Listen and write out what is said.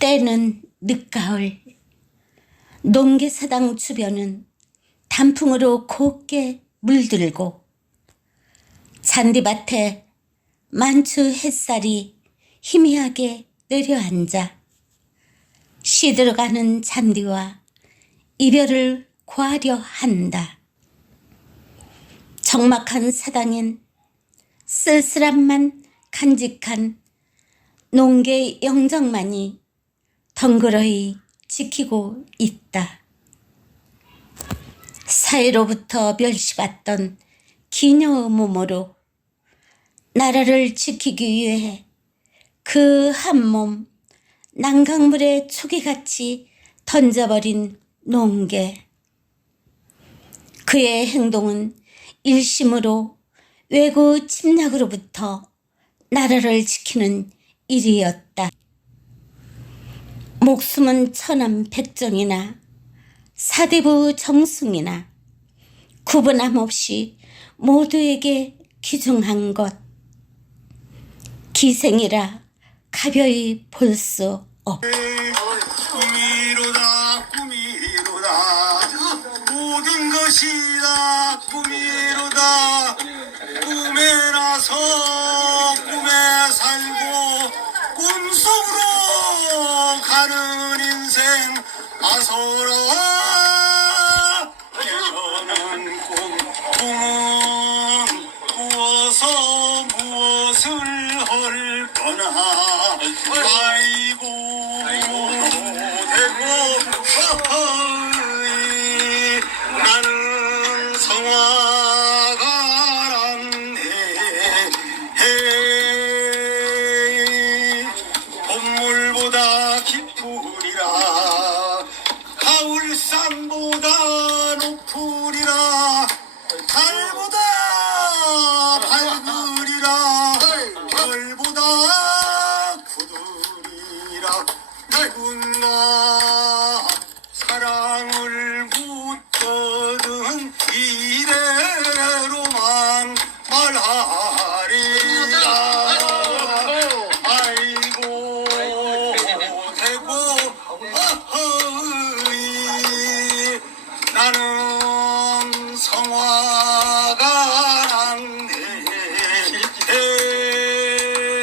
때는 늦가을 농계사당 주변은 단풍으로 곱게 물들고 잔디밭에 만추 햇살이 희미하게 내려앉아 시들어가는 잔디와 이별을 구하려 한다. 적막한 사당엔 쓸쓸함만 간직한 농계 영정만이 덩그러이 지키고 있다. 사회로부터 멸시받던 기녀의 몸으로 나라를 지키기 위해 그 한 몸 난강물의 초기같이 던져버린 농계. 그의 행동은 일심으로 외구 침략으로부터 나라를 지키는 일이었다. 목숨은 천암 백정이나 사대부 정승이나 구분함 없이 모두에게 귀중한 것. 기생이라 가벼이 볼 수 없다. 꿈이로다 꿈이로다 모든 것이 다 꿈이로다 꿈에 나서 가는 인생 깨어는 꿈 꿈은 무엇서 무엇을 할 거나 아이고 되고 好好好